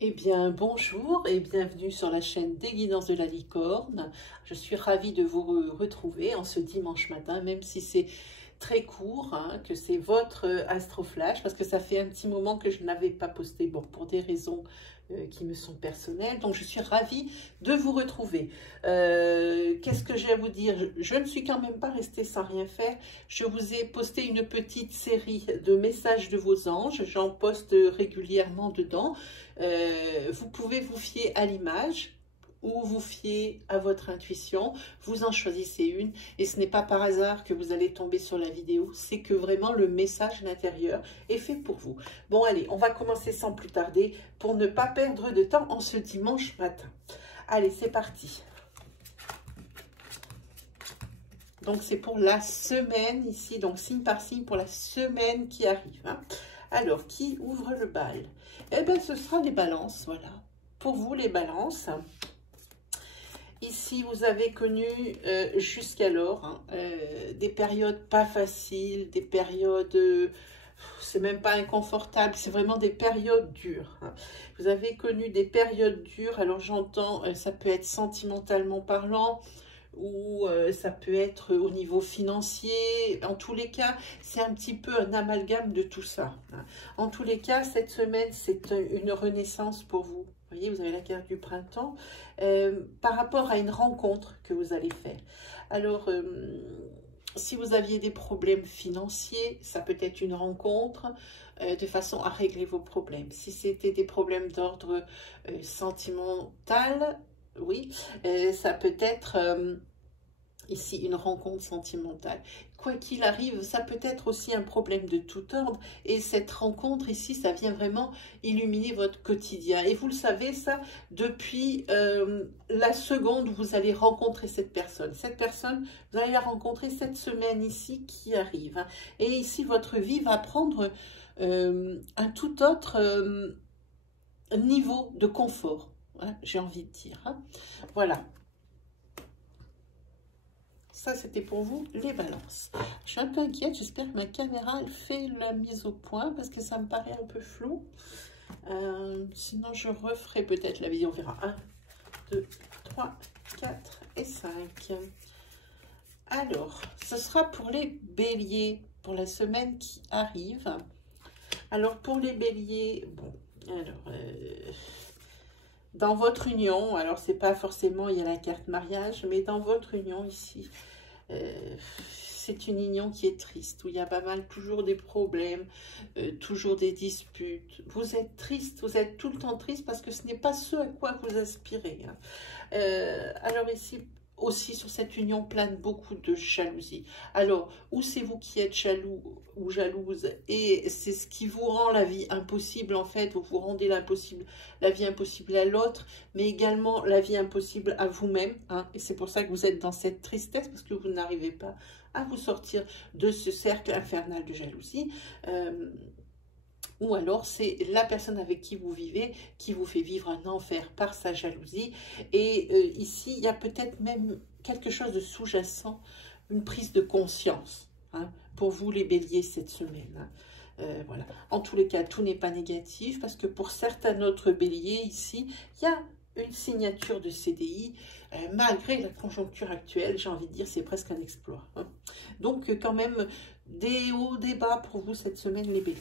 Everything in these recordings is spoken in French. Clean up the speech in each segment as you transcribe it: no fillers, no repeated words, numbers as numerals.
Eh bien, bonjour et bienvenue sur la chaîne des Guidances de la Licorne. Je suis ravie de vous retrouver en ce dimanche matin, même si c'est très court, hein, que c'est votre Astroflash, parce que ça fait un petit moment que je n'avais pas posté, bon, pour des raisons qui me sont personnelles. Donc, je suis ravie de vous retrouver. Qu'est-ce que j'ai à vous dire? Je ne suis quand même pas restée sans rien faire. Je vous ai posté une petite série de messages de vos anges. J'en poste régulièrement dedans. Vous pouvez vous fier à l'image ou vous fier à votre intuition. Vous en choisissez une et ce n'est pas par hasard que vous allez tomber sur la vidéo. C'est que vraiment le message à l'intérieur est fait pour vous. Bon, allez, on va commencer sans plus tarder pour ne pas perdre de temps en ce dimanche matin. Allez, c'est parti. Donc, c'est pour la semaine ici, donc signe par signe pour la semaine qui arrive. Hein. Alors, qui ouvre le bal? Eh bien, ce sera les balances, voilà. Pour vous, les balances. Ici, vous avez connu jusqu'alors hein, des périodes pas faciles, des périodes, c'est même pas inconfortable, c'est vraiment des périodes dures. Hein. Vous avez connu des périodes dures, alors j'entends, ça peut être sentimentalement parlant, ou ça peut être au niveau financier. En tous les cas, c'est un petit peu un amalgame de tout ça. Hein. En tous les cas, cette semaine, c'est une renaissance pour vous. Vous voyez, vous avez la carte du printemps par rapport à une rencontre que vous allez faire. Alors, si vous aviez des problèmes financiers, ça peut être une rencontre de façon à régler vos problèmes. Si c'était des problèmes d'ordre sentimental, oui, ça peut être ici une rencontre sentimentale. Quoi qu'il arrive, ça peut être aussi un problème de tout ordre. Et cette rencontre ici, ça vient vraiment illuminer votre quotidien. Et vous le savez, ça, depuis la seconde où vous allez rencontrer cette personne. Cette personne, vous allez la rencontrer cette semaine ici qui arrive. Hein. Et ici, votre vie va prendre un tout autre niveau de confort. Hein, j'ai envie de dire. Hein. Voilà. Ça, c'était pour vous, les balances. Je suis un peu inquiète. J'espère que ma caméra elle fait la mise au point parce que ça me paraît un peu flou. Sinon, je referai peut-être la vidéo. On verra. 1, 2, 3, 4 et 5. Alors, ce sera pour les béliers, pour la semaine qui arrive. Alors, pour les béliers, bon, alors... dans votre union, alors c'est pas forcément, il y a la carte mariage, mais dans votre union ici, c'est une union qui est triste, où il y a pas mal, toujours des problèmes, toujours des disputes. Vous êtes triste, vous êtes tout le temps triste parce que ce n'est pas ce à quoi vous aspirez. Hein. Alors ici, aussi sur cette union plane beaucoup de jalousie. Alors, ou c'est vous qui êtes jaloux ou jalouse et c'est ce qui vous rend la vie impossible en fait, vous rendez l'impossible, la vie impossible à l'autre, mais également la vie impossible à vous-même. Hein, et c'est pour ça que vous êtes dans cette tristesse parce que vous n'arrivez pas à vous sortir de ce cercle infernal de jalousie. Ou alors c'est la personne avec qui vous vivez qui vous fait vivre un enfer par sa jalousie. Et ici, il y a peut-être même quelque chose de sous-jacent, une prise de conscience hein, pour vous les béliers cette semaine. Hein. Voilà. En tous les cas, tout n'est pas négatif parce que pour certains autres béliers ici, il y a une signature de CDI, malgré la conjoncture actuelle, j'ai envie de dire, c'est presque un exploit. Hein. Donc quand même, des hauts, des bas pour vous cette semaine les béliers.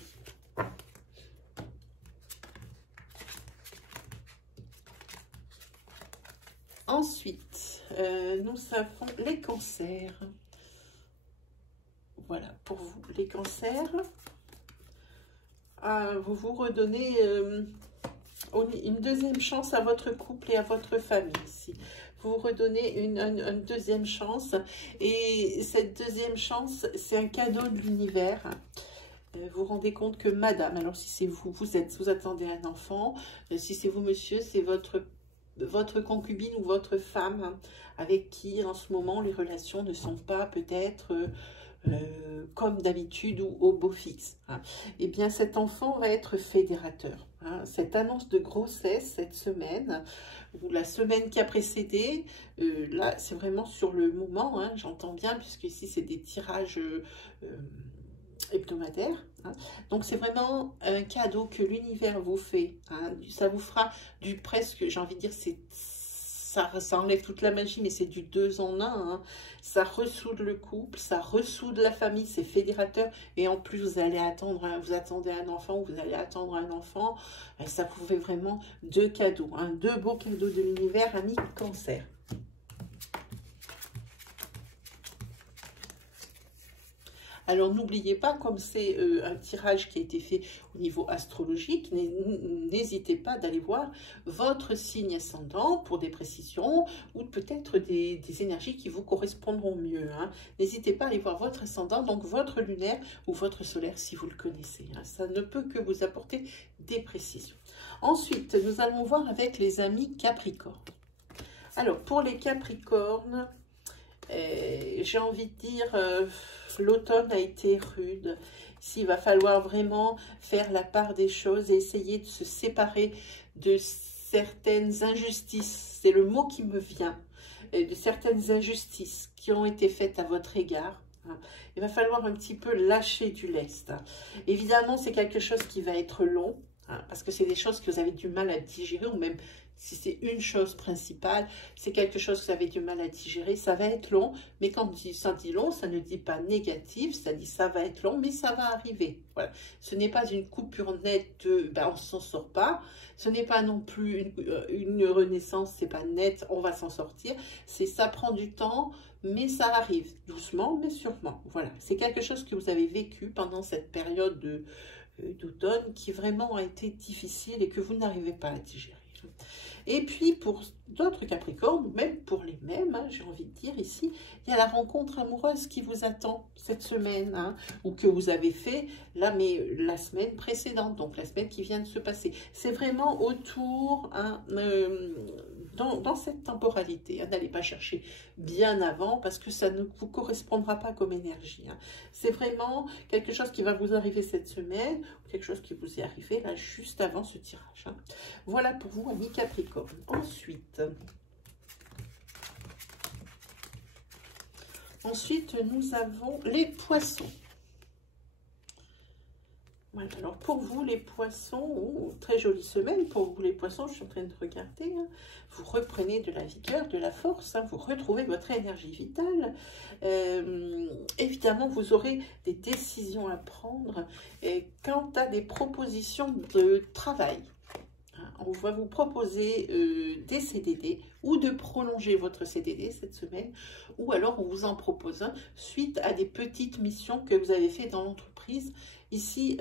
Ensuite, nous avons les cancers. Voilà, pour vous, les cancers. Vous vous redonnez une deuxième chance à votre couple et à votre famille ici. Vous redonnez une deuxième chance. Et cette deuxième chance, c'est un cadeau de l'univers. Vous vous rendez compte que madame, alors si c'est vous, vous attendez un enfant. Si c'est vous, monsieur, c'est votre concubine ou votre femme hein, avec qui en ce moment les relations ne sont pas peut-être comme d'habitude ou au beau fixe. Hein. Eh bien cet enfant va être fédérateur. Hein. Cette annonce de grossesse cette semaine ou la semaine qui a précédé, là c'est vraiment sur le moment, hein, j'entends bien puisque ici c'est des tirages hebdomadaire. Hein. Donc c'est vraiment un cadeau que l'univers vous fait. Hein. Ça vous fera du presque, j'ai envie de dire, ça enlève toute la magie, mais c'est du 2 en 1. Hein. Ça ressoude le couple, ça ressoude la famille, c'est fédérateur. Et en plus, vous allez attendre, vous attendez un enfant ou vous allez attendre un enfant. Ça vous fait vraiment 2 cadeaux, hein, 2 beaux cadeaux de l'univers, ami Cancer. Alors, n'oubliez pas, comme c'est un tirage qui a été fait au niveau astrologique, n'hésitez pas d'aller voir votre signe ascendant pour des précisions ou peut-être des énergies qui vous correspondront mieux. Hein. N'hésitez pas à aller voir votre ascendant, donc votre lunaire ou votre solaire si vous le connaissez. Hein. Ça ne peut que vous apporter des précisions. Ensuite, nous allons voir avec les amis Capricorne. Alors, pour les Capricornes, j'ai envie de dire, l'automne a été rude. S'il va falloir vraiment faire la part des choses et essayer de se séparer de certaines injustices, c'est le mot qui me vient, de certaines injustices qui ont été faites à votre égard. Hein. Il va falloir un petit peu lâcher du lest. Hein. Évidemment, c'est quelque chose qui va être long, hein, parce que c'est des choses que vous avez du mal à digérer, ou même si c'est une chose principale, c'est quelque chose que vous avez du mal à digérer, ça va être long, mais quand ça dit long, ça ne dit pas négatif, ça dit ça va être long, mais ça va arriver. Voilà. Ce n'est pas une coupure nette de ben, on ne s'en sort pas, ce n'est pas non plus une renaissance, c'est pas net, on va s'en sortir, c'est ça prend du temps, mais ça arrive doucement, mais sûrement. Voilà, c'est quelque chose que vous avez vécu pendant cette période d'automne qui vraiment a été difficile et que vous n'arrivez pas à digérer. Et puis, pour d'autres Capricornes, ou même pour les mêmes, hein, j'ai envie de dire ici, il y a la rencontre amoureuse qui vous attend cette semaine, hein, ou que vous avez fait là, mais la semaine précédente, donc la semaine qui vient de se passer. C'est vraiment autour, hein, dans cette temporalité. Hein, n'allez pas chercher bien avant, parce que ça ne vous correspondra pas comme énergie. Hein. C'est vraiment quelque chose qui va vous arriver cette semaine, ou quelque chose qui vous est arrivé là, juste avant ce tirage. Hein. Voilà pour vous, amis Capricorne. Ensuite, nous avons les poissons. Voilà, alors pour vous les poissons, oh, très jolie semaine pour vous les poissons, je suis en train de regarder, hein. Vous reprenez de la vigueur, de la force, hein, vous retrouvez votre énergie vitale. Évidemment, vous aurez des décisions à prendre quant à des propositions de travail. On va vous proposer des CDD ou de prolonger votre CDD cette semaine, ou alors on vous en propose un suite à des petites missions que vous avez fait dans l'entreprise. Ici,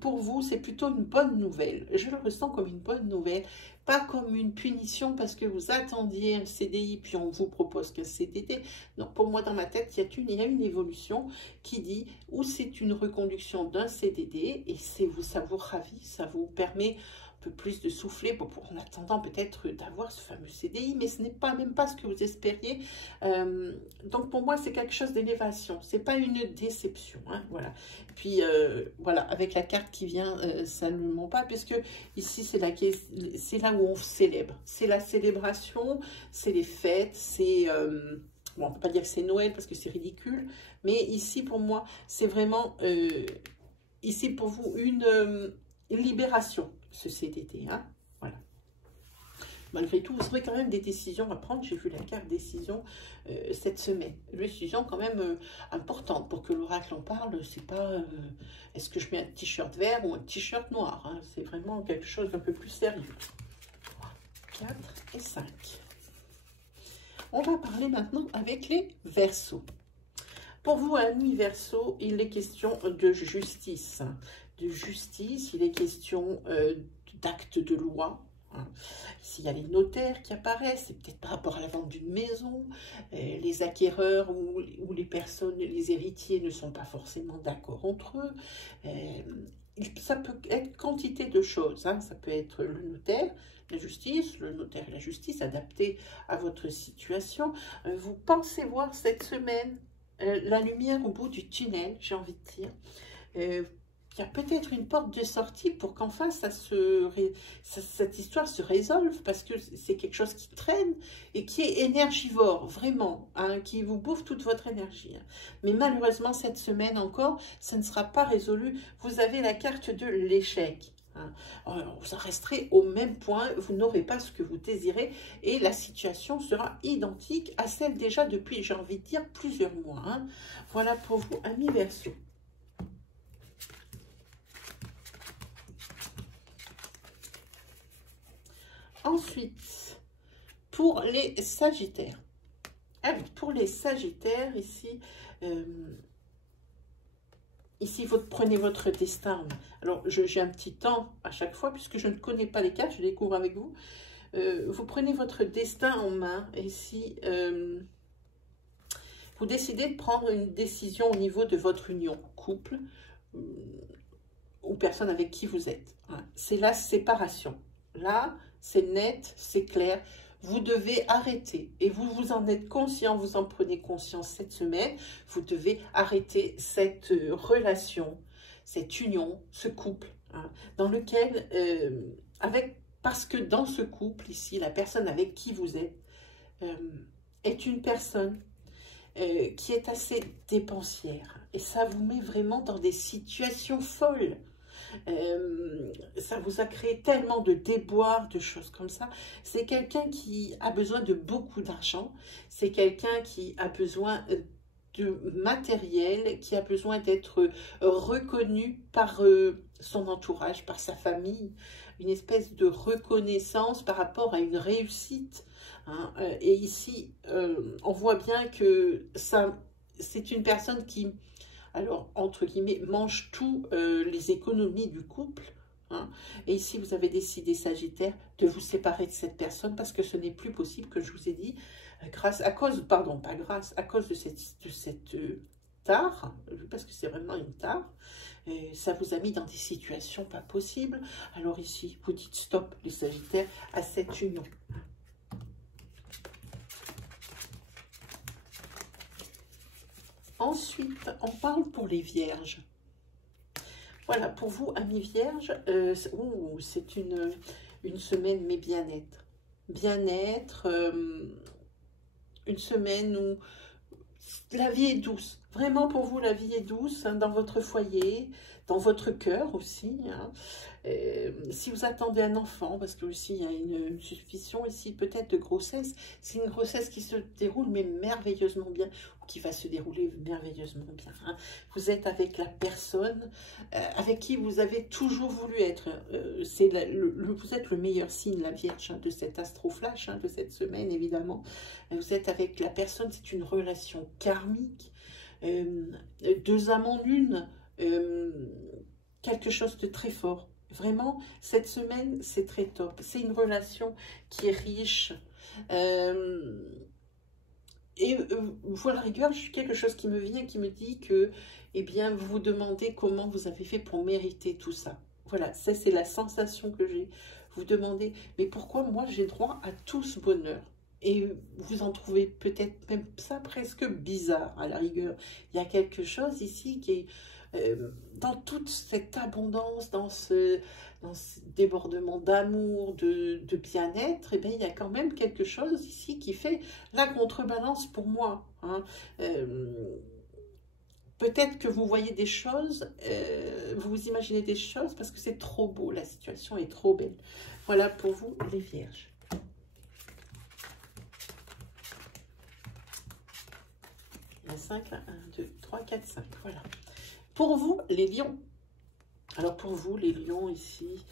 pour vous, c'est plutôt une bonne nouvelle. Je le ressens comme une bonne nouvelle, pas comme une punition parce que vous attendiez un CDI puis on vous propose qu'un CDD. Non, pour moi, dans ma tête, il y a une évolution qui dit où c'est une reconduction d'un CDD et ça vous ravit, ça vous permet peu plus de souffler en attendant peut-être d'avoir ce fameux CDI, mais ce n'est pas même pas ce que vous espériez. Donc pour moi, c'est quelque chose d'élévation, c'est pas une déception. Hein, voilà. Et puis voilà, avec la carte qui vient, ça ne ment pas, puisque ici c'est là où on célèbre. C'est la célébration, c'est les fêtes, c'est bon, on ne peut pas dire que c'est Noël parce que c'est ridicule, mais ici pour moi, c'est vraiment ici pour vous une libération, ce CDD, hein, voilà. Malgré tout, vous aurez quand même des décisions à prendre. J'ai vu la carte décision cette semaine. Décision quand même importante pour que l'oracle en parle. C'est pas est-ce que je mets un t-shirt vert ou un t-shirt noir. Hein, c'est vraiment quelque chose d'un peu plus sérieux. 4 et 5. On va parler maintenant avec les Verseaux. Pour vous, amis Verseaux, il est question de justice. Il est question d'actes de loi. Hein. Ici, il y a les notaires qui apparaissent, c'est peut-être par rapport à la vente d'une maison. Les acquéreurs ou les personnes, les héritiers ne sont pas forcément d'accord entre eux. Ça peut être quantité de choses. Hein. Ça peut être le notaire, la justice, le notaire et la justice adaptés à votre situation. Vous pensez voir cette semaine la lumière au bout du tunnel, j'ai envie de dire. il y a peut-être une porte de sortie pour qu'enfin cette histoire se résolve, parce que c'est quelque chose qui traîne et qui est énergivore, vraiment, hein, qui vous bouffe toute votre énergie. Hein. Mais malheureusement, cette semaine encore, ça ne sera pas résolu. Vous avez la carte de l'échec. Hein. Vous en resterez au même point, vous n'aurez pas ce que vous désirez et la situation sera identique à celle déjà depuis, j'ai envie de dire, plusieurs mois. Hein. Voilà pour vous, amis Verseau. Ensuite, pour les Sagittaires. Alors, pour les Sagittaires, ici, vous prenez votre destin en main. Alors, j'ai un petit temps à chaque fois, puisque je ne connais pas les cartes, je découvre avec vous. Vous prenez votre destin en main, et ici, vous décidez de prendre une décision au niveau de votre union, couple, ou personne avec qui vous êtes. Voilà. C'est la séparation. Là, c'est net, c'est clair. Vous devez arrêter. Et vous vous en êtes conscient, vous en prenez conscience cette semaine. Vous devez arrêter cette relation, cette union, ce couple, hein, dans lequel, parce que dans ce couple, ici, la personne avec qui vous êtes est une personne qui est assez dépensière. Et ça vous met vraiment dans des situations folles. Ça vous a créé tellement de déboires, de choses comme ça. C'est quelqu'un qui a besoin de beaucoup d'argent. C'est quelqu'un qui a besoin de matériel, qui a besoin d'être reconnu par son entourage, par sa famille. Une espèce de reconnaissance par rapport à une réussite. Hein. Et ici, on voit bien que c'est une personne qui... alors, entre guillemets, mange tous les économies du couple. Hein. Et ici, vous avez décidé, Sagittaire, de vous séparer de cette personne parce que ce n'est plus possible, que je vous ai dit, à cause de cette tare, parce que c'est vraiment une tare, ça vous a mis dans des situations pas possibles. Alors ici, vous dites stop, les Sagittaires, à cette union. Ensuite, on parle pour les Vierges. Voilà, pour vous, amis Vierges, c'est une semaine, mais bien-être. Bien-être, une semaine où la vie est douce. Vraiment, pour vous, la vie est douce, hein, dans votre foyer, dans votre cœur aussi. Hein. Si vous attendez un enfant, parce que aussi il y a une suspicion ici peut-être de grossesse, c'est une grossesse qui se déroule mais merveilleusement bien, ou qui va se dérouler merveilleusement bien. Hein. Vous êtes avec la personne avec qui vous avez toujours voulu être. Vous êtes le meilleur signe, la Vierge, hein, de cet astro-flash, hein, de cette semaine évidemment. Vous êtes avec la personne, c'est une relation karmique, deux âmes en une, quelque chose de très fort. Vraiment, cette semaine, c'est très top. C'est une relation qui est riche. Voilà, rigueur, quelque chose qui me vient, qui me dit que, eh bien, vous vous demandez comment vous avez fait pour mériter tout ça. Voilà, ça, c'est la sensation que j'ai. Vous demandez, mais pourquoi moi, j'ai droit à tout ce bonheur? Et vous en trouvez peut-être même ça presque bizarre, à la rigueur. Il y a quelque chose ici qui est... dans toute cette abondance, dans ce débordement d'amour, de bien-être, eh bien, il y a quand même quelque chose ici qui fait la contrebalance pour moi. Hein. Peut-être que vous voyez des choses, vous imaginez des choses, parce que c'est trop beau, la situation est trop belle. Voilà pour vous, les Vierges. Il y a 5, 1, 2, 3, 4, 5, voilà. Pour vous, les lions. Alors, pour vous, les lions, ici,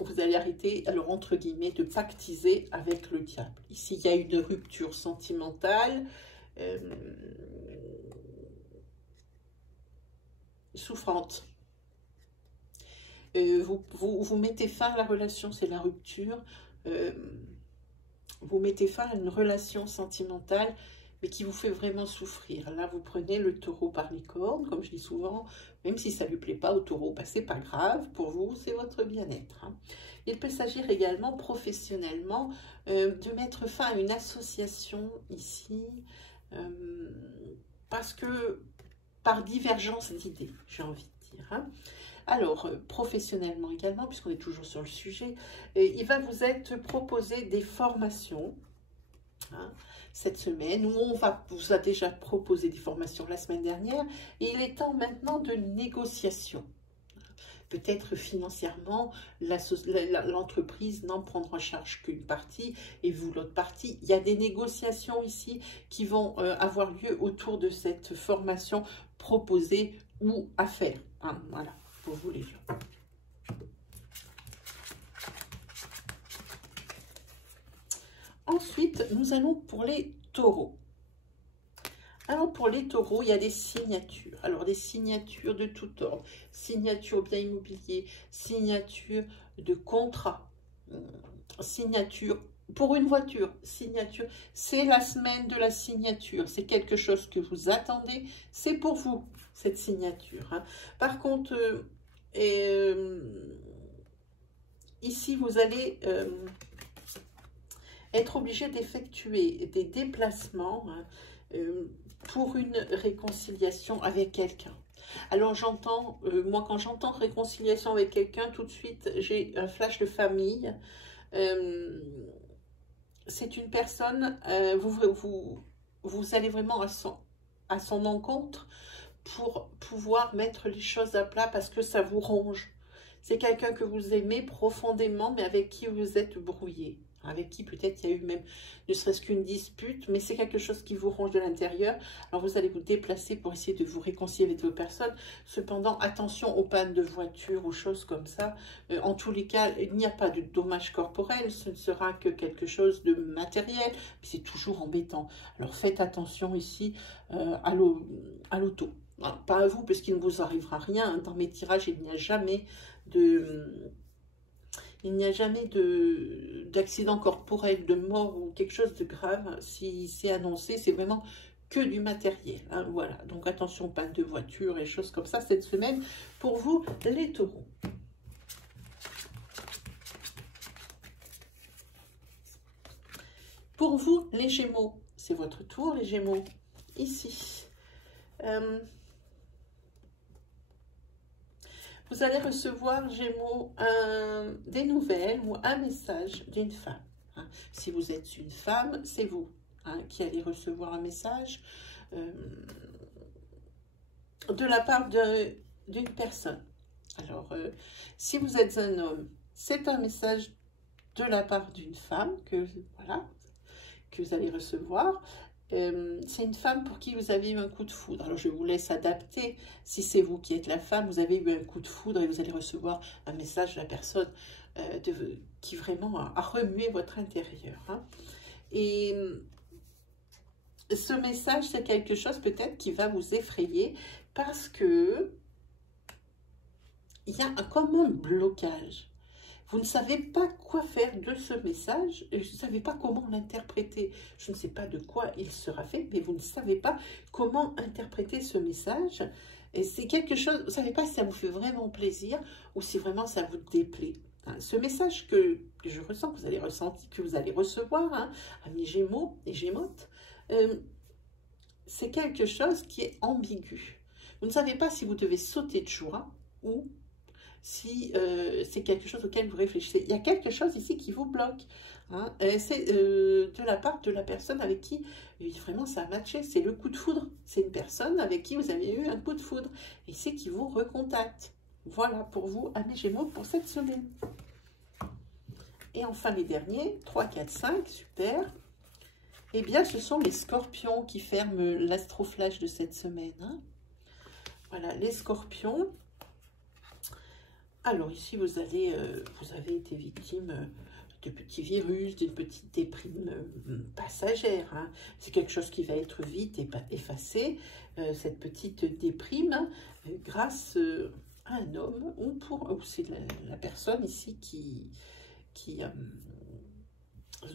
vous allez arrêter, alors, entre guillemets, de pactiser avec le diable. Ici, il y a une rupture sentimentale, souffrante. Vous mettez fin à la relation, c'est la rupture. Vous mettez fin à une relation sentimentale, mais qui vous fait vraiment souffrir. Là, vous prenez le taureau par les cornes, comme je dis souvent, même si ça ne lui plaît pas au taureau, bah, c'est pas grave, pour vous, c'est votre bien-être. Hein. Il peut s'agir également professionnellement de mettre fin à une association ici, parce que par divergence d'idées, j'ai envie de dire. Hein. Alors, professionnellement également, puisqu'on est toujours sur le sujet, il va vous être proposé des formations. Hein, cette semaine, où vous a déjà proposé des formations la semaine dernière, et il est temps maintenant de négociation. Peut-être financièrement, l'entreprise n'en prendra en charge qu'une partie, et vous l'autre partie. Il y a des négociations ici qui vont avoir lieu autour de cette formation proposée ou à faire. Hein, voilà, pour vous les gens. Ensuite, nous allons pour les taureaux. Alors, pour les taureaux, il y a des signatures. Alors, des signatures de tout ordre. Signature bien immobilier, signature de contrat, signature pour une voiture, signature. C'est la semaine de la signature. C'est quelque chose que vous attendez. C'est pour vous, cette signature. Hein. Par contre, ici, vous allez... être obligé d'effectuer des déplacements hein, pour une réconciliation avec quelqu'un. Alors j'entends, moi quand j'entends réconciliation avec quelqu'un, tout de suite j'ai un flash de famille. C'est une personne, vous allez vraiment à son encontre pour pouvoir mettre les choses à plat parce que ça vous ronge. C'est quelqu'un que vous aimez profondément mais avec qui vous êtes brouillé. Avec qui peut-être il y a eu même ne serait-ce qu'une dispute, mais c'est quelque chose qui vous ronge de l'intérieur. Alors vous allez vous déplacer pour essayer de vous réconcilier avec vos personnes. Cependant, attention aux pannes de voiture, aux choses comme ça. En tous les cas, il n'y a pas de dommages corporels, ce ne sera que quelque chose de matériel, mais c'est toujours embêtant. Alors faites attention ici à l'auto. Pas à vous, parce qu'il ne vous arrivera rien. Dans mes tirages, il n'y a jamais de... Il n'y a jamais d'accident corporel, de mort ou quelque chose de grave. Si c'est annoncé, c'est vraiment que du matériel. Hein, voilà. Donc attention, panne de voiture et choses comme ça cette semaine pour vous, les taureaux. Pour vous, les gémeaux, c'est votre tour, les gémeaux. Ici. Vous allez recevoir, Gémeaux, des nouvelles ou un message d'une femme. Hein. Si vous êtes une femme, c'est vous hein, qui allez recevoir un message de la part d'une personne. Alors, si vous êtes un homme, c'est un message de la part d'une femme que vous allez recevoir. C'est une femme pour qui vous avez eu un coup de foudre. Alors, je vous laisse adapter. Si c'est vous qui êtes la femme, vous avez eu un coup de foudre et vous allez recevoir un message de la personne qui vraiment a remué votre intérieur. Hein. Et ce message, c'est quelque chose peut-être qui va vous effrayer parce que il y a comme un blocage. Vous ne savez pas quoi faire de ce message, vous ne savez pas comment l'interpréter. Je ne sais pas de quoi il sera fait, mais vous ne savez pas comment interpréter ce message. Et c'est quelque chose, vous ne savez pas si ça vous fait vraiment plaisir ou si vraiment ça vous déplaît. Hein, ce message que je ressens, que vous allez ressentir, que vous allez recevoir, hein, amis Gémeaux et Gémeautes, c'est quelque chose qui est ambigu. Vous ne savez pas si vous devez sauter de joie ou si c'est quelque chose auquel vous réfléchissez. Il y a quelque chose ici qui vous bloque. Hein. C'est de la part de la personne avec qui vraiment ça a matché. C'est le coup de foudre. C'est une personne avec qui vous avez eu un coup de foudre. Et c'est qui vous recontacte. Voilà pour vous, amis Gémeaux, pour cette semaine. Et enfin les derniers, 3, 4, 5, super. Eh bien, ce sont les scorpions qui ferment l'astroflash de cette semaine. Hein. Voilà, les scorpions. Alors ici, vous avez été victime de petits virus, d'une petite déprime passagère. Hein. C'est quelque chose qui va être vite effacé, cette petite déprime, grâce à un homme ou c'est la personne ici qui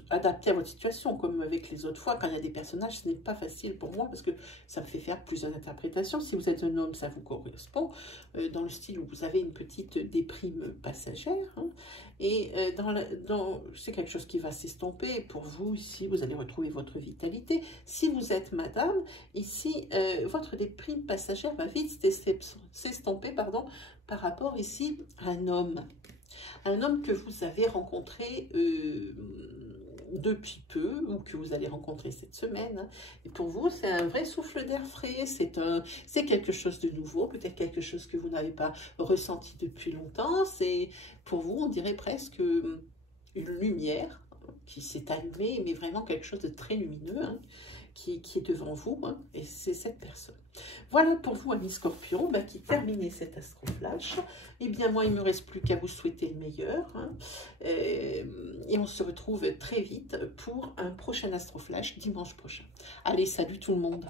adapté à votre situation, comme avec les autres fois, quand il y a des personnages, ce n'est pas facile pour moi, parce que ça me fait faire plusieurs interprétations. Si vous êtes un homme, ça vous correspond, dans le style où vous avez une petite déprime passagère, hein, et c'est quelque chose qui va s'estomper. Pour vous, ici, vous allez retrouver votre vitalité. Si vous êtes madame, ici, votre déprime passagère va vite s'estomper, pardon, par rapport ici à un homme. Un homme que vous avez rencontré depuis peu ou que vous allez rencontrer cette semaine. Hein. Et pour vous, c'est un vrai souffle d'air frais, c'est quelque chose de nouveau, peut-être quelque chose que vous n'avez pas ressenti depuis longtemps. C'est pour vous, on dirait presque une lumière qui s'est allumée, mais vraiment quelque chose de très lumineux, hein, qui est devant vous, hein, et c'est cette personne. Voilà pour vous, amis Scorpion, qui terminait cet astroflash. Eh bien, moi, il ne me reste plus qu'à vous souhaiter le meilleur. Hein, et on se retrouve très vite pour un prochain astroflash dimanche prochain. Allez, salut tout le monde!